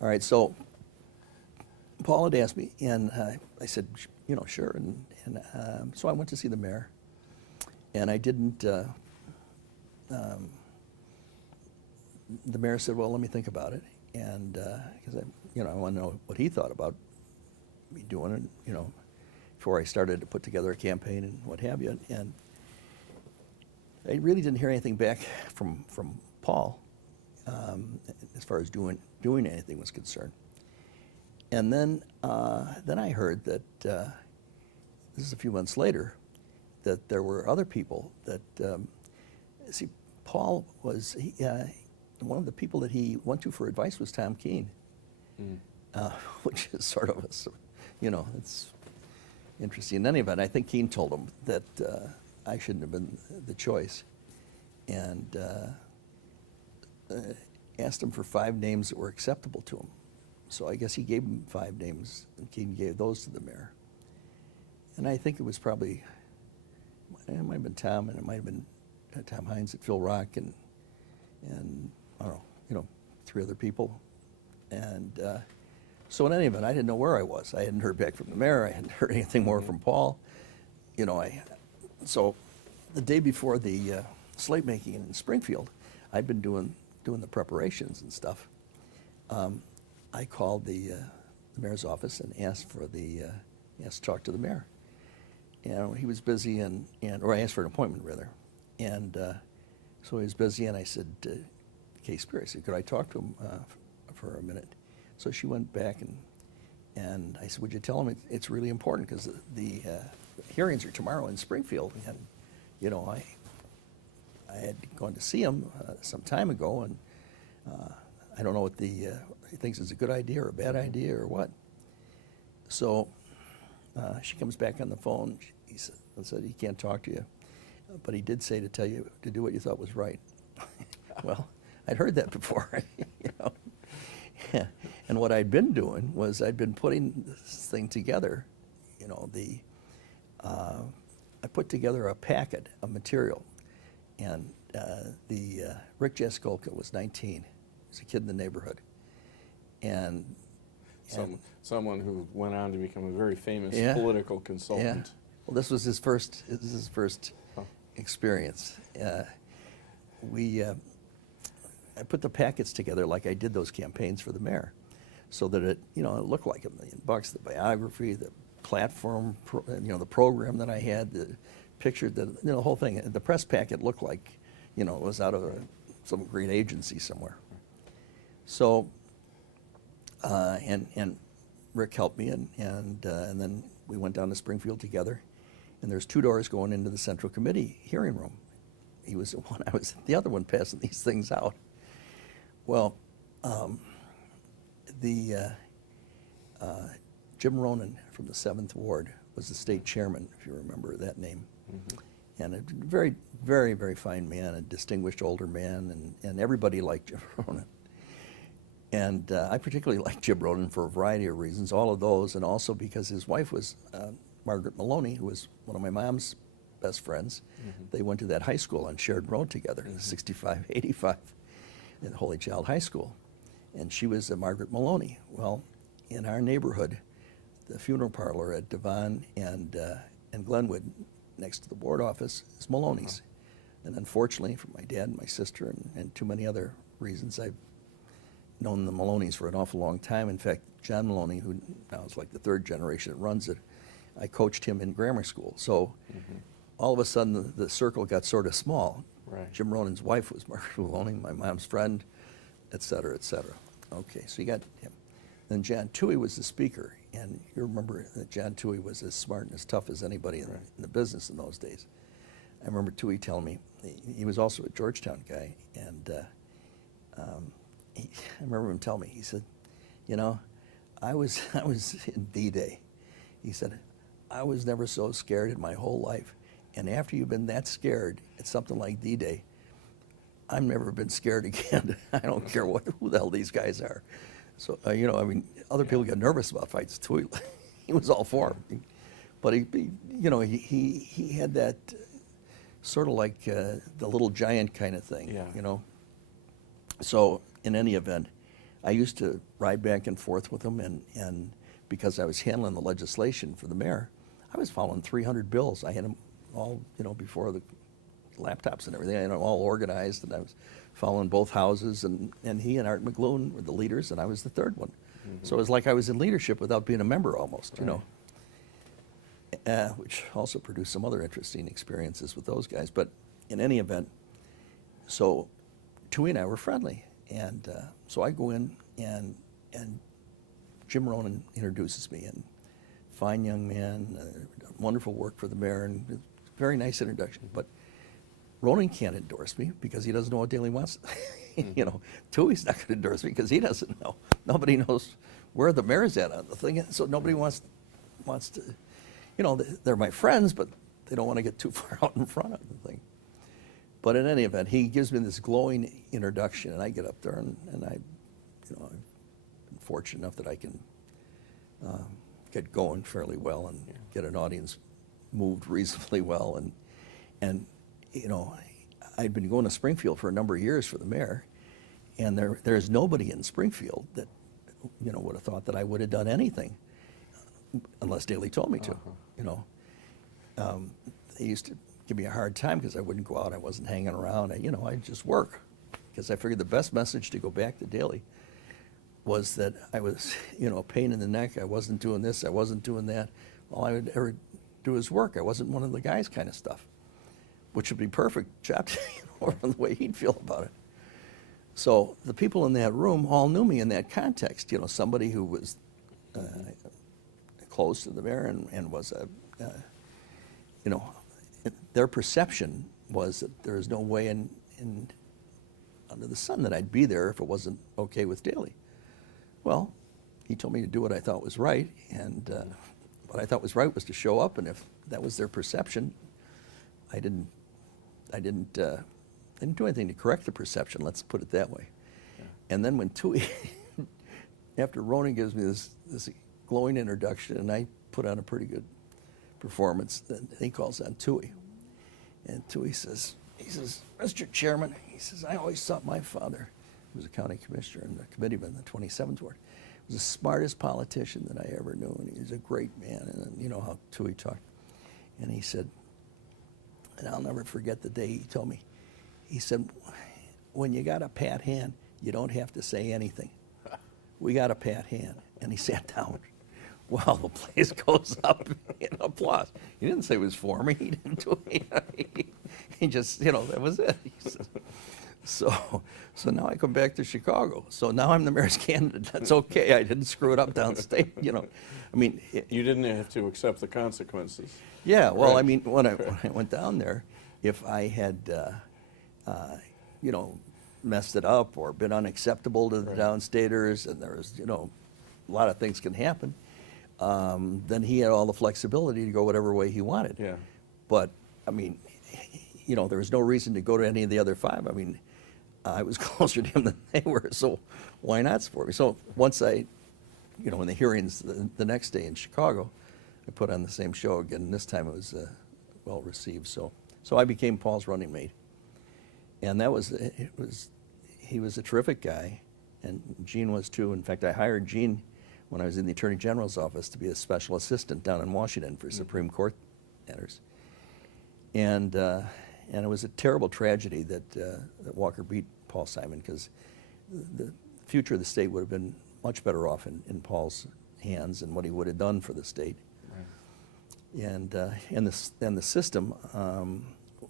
All right, so Paul had asked me, and I said, sure. And so I went to see the mayor, and I didn't. The mayor said, "Well, let me think about it," and because I want to know what he thought about me doing it, before I started to put together a campaign and what have you. And I really didn't hear anything back from Paul as far as doing anything was concerned. And then I heard that this is a few months later that there were other people that see. Paul was one of the people that he went to for advice was Tom Keene, which is sort of it's interesting. In any event, I think Keene told him that I shouldn't have been the choice, and asked him for 5 names that were acceptable to him. So I guess he gave him 5 names, and Keene gave those to the mayor. And I think it was probably, it might have been Tom, and it might have been Tom Hines at Phil Rock, and I don't know, 3 other people. And so in any event, I didn't know where I was. I hadn't heard back from the mayor. I hadn't heard anything more from Paul. So the day before the slate making in Springfield, I'd been doing the preparations and stuff. I called the mayor's office and asked to talk to the mayor. And he was busy, or I asked for an appointment rather. And so he was busy, and I said to Kay Spear, I said, could I talk to him for a minute? So she went back, and I said, would you tell him it's really important, because the hearings are tomorrow in Springfield, and I had gone to see him some time ago, and I don't know what he thinks is a good idea or a bad idea or what. So she comes back on the phone. He said he can't talk to you, but he did say to tell you to do what you thought was right. Well, I'd heard that before, And what I'd been doing was I'd been putting this thing together. I put together a packet of material, and Rick Jaskolka was 19. He was a kid in the neighborhood, and someone who went on to become a very famous political consultant. Yeah. Well, this was his first experience. I put the packets together like I did those campaigns for the mayor, so that it looked like $1 million. The biography, the platform, the program that I had, the picture, the whole thing. The press packet looked like it was out of some great agency somewhere. So and Rick helped me, and then we went down to Springfield together. And there's 2 doors going into the Central Committee hearing room. He was the one, I was the other one passing these things out. Well, Jim Ronan from the 7th Ward was the state chairman, if you remember that name. Mm-hmm. And a very, very, very fine man, a distinguished older man, and everybody liked Jim Ronan. And I particularly liked Jim Ronan for a variety of reasons, all of those, and also because his wife was Margaret Maloney, who was one of my mom's best friends. Mm-hmm. They went to that high school on Sheridan Road together, 6585, in Holy Child High School. And she was Margaret Maloney. Well, in our neighborhood, the funeral parlor at Devon and Glenwood, next to the board office, is Maloney's. Uh-huh. And unfortunately, for my dad and my sister and too many other reasons, I've known the Maloneys for an awful long time. In fact, John Maloney, who now is like the 3rd generation that runs it, I coached him in grammar school. So all of a sudden, the circle got sort of small. Right. Jim Ronan's wife was Margaret Maloney, my mom's friend, et cetera, et cetera. Okay, so you got him. Then John Toohey was the speaker, and you remember that John Toohey was as smart and as tough as anybody in the business in those days. I remember Toohey telling me, he was also a Georgetown guy, and I remember him telling me, he said, I was in D-Day. He said, I was never so scared in my whole life. And after you've been that scared at something like D-Day, I've never been scared again. I don't care who the hell these guys are. So, other people get nervous about fights too. He was all for them. But he had that sort of like the little giant kind of thing, Yeah. So in any event, I used to ride back and forth with him, and because I was handling the legislation for the mayor, I was following 300 bills. I had them all, before the laptops and everything, I had them all organized, and I was following both houses, and he and Art McLuhan were the leaders, and I was the third one. So it was like I was in leadership without being a member almost, which also produced some other interesting experiences with those guys. But in any event, so Tui and I were friendly, and so I go in, and Jim Ronan introduces me, and fine young man, wonderful work for the mayor, and very nice introduction. But Ronan can't endorse me because he doesn't know what Daley wants. Tui's not going to endorse me because he doesn't know. Nobody knows where the mayor's at on the thing, so nobody wants to. They're my friends, but they don't want to get too far out in front of the thing. But in any event, he gives me this glowing introduction, and I get up there, and I, I've been fortunate enough that I can get going fairly well and get an audience moved reasonably well, and I'd been going to Springfield for a number of years for the mayor, and there's nobody in Springfield that would have thought that I would have done anything unless Daley told me to. They used to give me a hard time because I wouldn't go out. I wasn't hanging around. I'd just work, because I figured the best message to go back to Daley was that I was, a pain in the neck. I wasn't doing this. I wasn't doing that. All I would ever do is work. I wasn't one of the guys kind of stuff, which would be perfect job, the way he'd feel about it. So the people in that room all knew me in that context. Somebody who was close to the mayor and was their perception was that there is no way in under the sun that I'd be there if it wasn't okay with Daley. Well, he told me to do what I thought was right, and what I thought was right was to show up, and if that was their perception, I didn't do anything to correct the perception, let's put it that way. Yeah. And then when Tui, after Ronan gives me this glowing introduction, and I put on a pretty good performance, then he calls on Tui. And Tui says, Mr. Chairman, he says, I always thought my father, who was a county commissioner and a committeeman in the 27th Ward, was the smartest politician that I ever knew, and he was a great man. And you know how Tui talked. And he said, and I'll never forget the day he told me, he said, when you got a pat hand, you don't have to say anything. We got a pat hand. And he sat down. Well, the place goes up in applause. He didn't say it was for me. He didn't do it. He just, that was it. He said, so now I come back to Chicago. So now I'm the mayor's candidate. That's okay. I didn't screw it up downstate. I mean, you didn't have to accept the consequences. Yeah. Well, right. I mean, when I went down there, if I had, messed it up or been unacceptable to the right. downstaters, and there was, a lot of things can happen, then he had all the flexibility to go whatever way he wanted. Yeah. But, I mean, there was no reason to go to any of the other five. I mean, I was closer to him than they were, so why not support me? So once I, in the hearings the next day in Chicago, I put on the same show again, and this time it was well received. So I became Paul's running mate. And he was a terrific guy, and Gene was too. In fact, I hired Gene when I was in the Attorney General's office to be a special assistant down in Washington for Supreme Court matters. And it was a terrible tragedy that Walker beat Paul Simon, because the future of the state would have been much better off in Paul's hands and what he would have done for the state. Right. And the system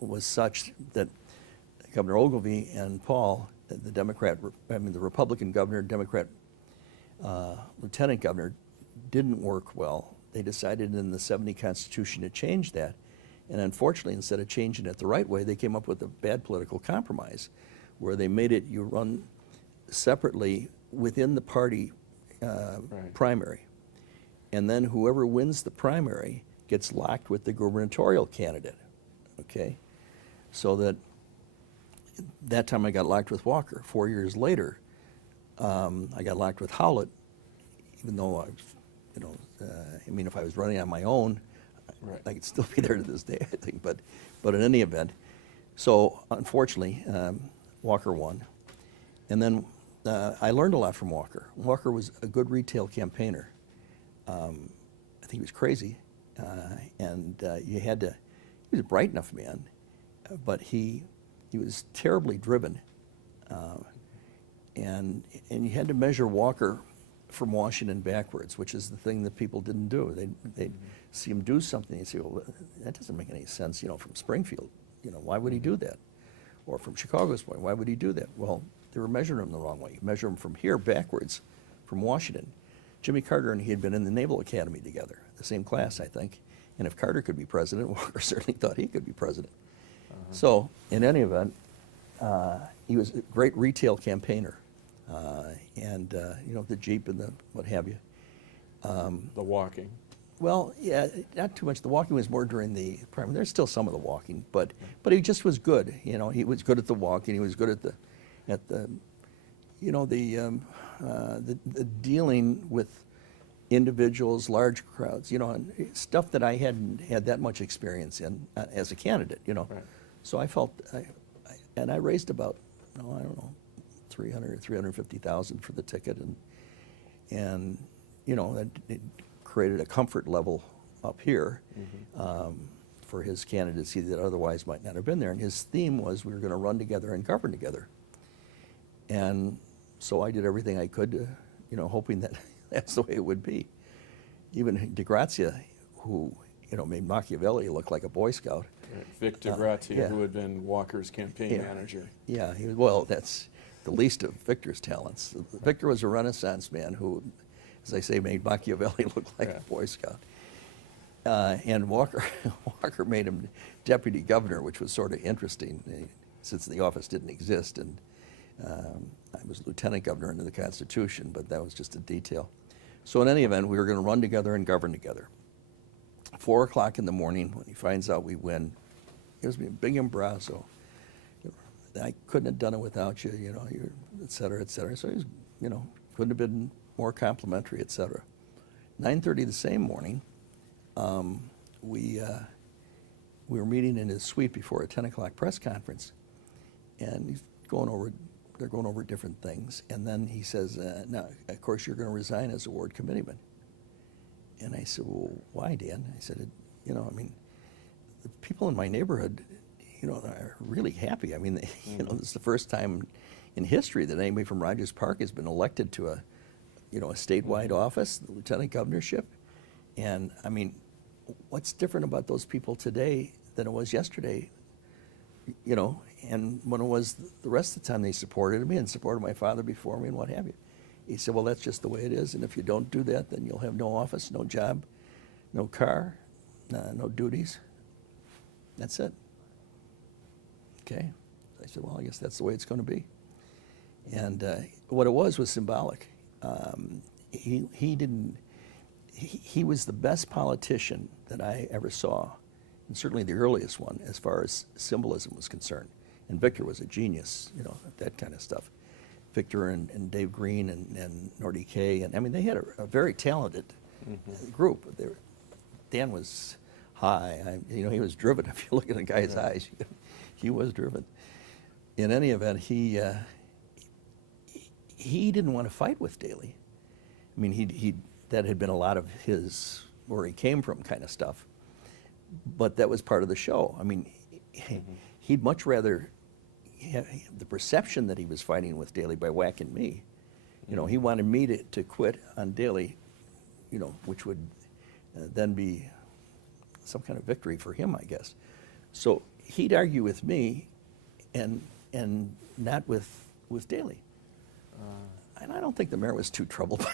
was such that Governor Ogilvie and Paul, the Republican governor, Democrat lieutenant governor, didn't work well. They decided in the 70 Constitution to change that. And unfortunately, instead of changing it the right way, they came up with a bad political compromise where they made it you run separately within the party right. primary. And then whoever wins the primary gets locked with the gubernatorial candidate, okay? So that time I got locked with Walker. 4 years later, I got locked with Howlett, even though if I was running on my own, right. I could still be there to this day, I think. But in any event, so unfortunately, Walker won. And then I learned a lot from Walker. Walker was a good retail campaigner. I think he was crazy, and you had to. He was a bright enough man, but he was terribly driven, and you had to measure Walker from Washington backwards, which is the thing that people didn't do. They'd see him do something and say, well, that doesn't make any sense, from Springfield. Why would he do that? Or from Chicago's point, why would he do that? Well, they were measuring him the wrong way. You measure him from here backwards, from Washington. Jimmy Carter and he had been in the Naval Academy together, the same class, I think. And if Carter could be president, Walker certainly thought he could be president. So, in any event, he was a great retail campaigner. And the Jeep and the what have you. The walking. Well, yeah, not too much. The walking was more during the primary. There's still some of the walking, but he just was good. He was good at the walking. He was good at the dealing with individuals, large crowds, and stuff that I hadn't had that much experience in as a candidate, Right. So I felt, I raised about, I don't know, 300 or 350,000 for the ticket, and it created a comfort level up here for his candidacy that otherwise might not have been there. And his theme was we were going to run together and govern together. And so I did everything I could to, hoping that that's the way it would be. Even de Grazia, who made Machiavelli look like a Boy Scout. Right. Vic de Grazia, who had been Walker's campaign manager. Yeah, well, that's the least of Victor's talents. Victor was a Renaissance man who, as I say, made Machiavelli look like a Boy Scout. And Walker made him deputy governor, which was sort of interesting since the office didn't exist. And I was lieutenant governor under the Constitution, but that was just a detail. So in any event, we were going to run together and govern together. 4 o'clock in the morning, when he finds out we win, he gives me a big embrazo. I couldn't have done it without you, you're, et cetera, et cetera. So he's, couldn't have been more complimentary, et cetera. 9:30 the same morning, we were meeting in his suite before a 10 o'clock press conference, and they're going over different things, and then he says, now, of course, you're going to resign as a ward committeeman. And I said, well, why, Dan? I said, the people in my neighborhood, are really happy. I mean, this is the first time in history that anybody from Rogers Park has been elected to a statewide office, the lieutenant governorship. And I mean, what's different about those people today than it was yesterday? And when it was the rest of the time they supported me and supported my father before me and what have you. He said, well, that's just the way it is, and if you don't do that, then you'll have no office, no job, no car, no duties. That's it. Okay. I said, well, I guess that's the way it's going to be. And what it was symbolic. He was the best politician that I ever saw, and certainly the earliest one as far as symbolism was concerned. And Victor was a genius, that kind of stuff. Victor and Dave Green and Nordy Kay, and I mean, they had a very talented group. Dan was high. He was driven. If you look at the guy's eyes, he was driven. In any event, he didn't want to fight with Daley. I mean, that had been a lot of his where he came from kind of stuff. But that was part of the show. I mean, he'd much rather have the perception that he was fighting with Daley by whacking me. He wanted me to quit on Daley, which would then be some kind of victory for him, I guess. So he'd argue with me and not with Daley. And I don't think the mayor was too troubled by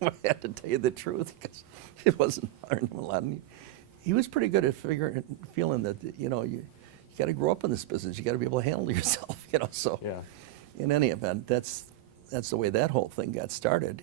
that. I have to tell you the truth, because it wasn't bothering him a lot. And he was pretty good at feeling that, you got to grow up in this business. You got to be able to handle yourself, So, in any event, that's the way that whole thing got started.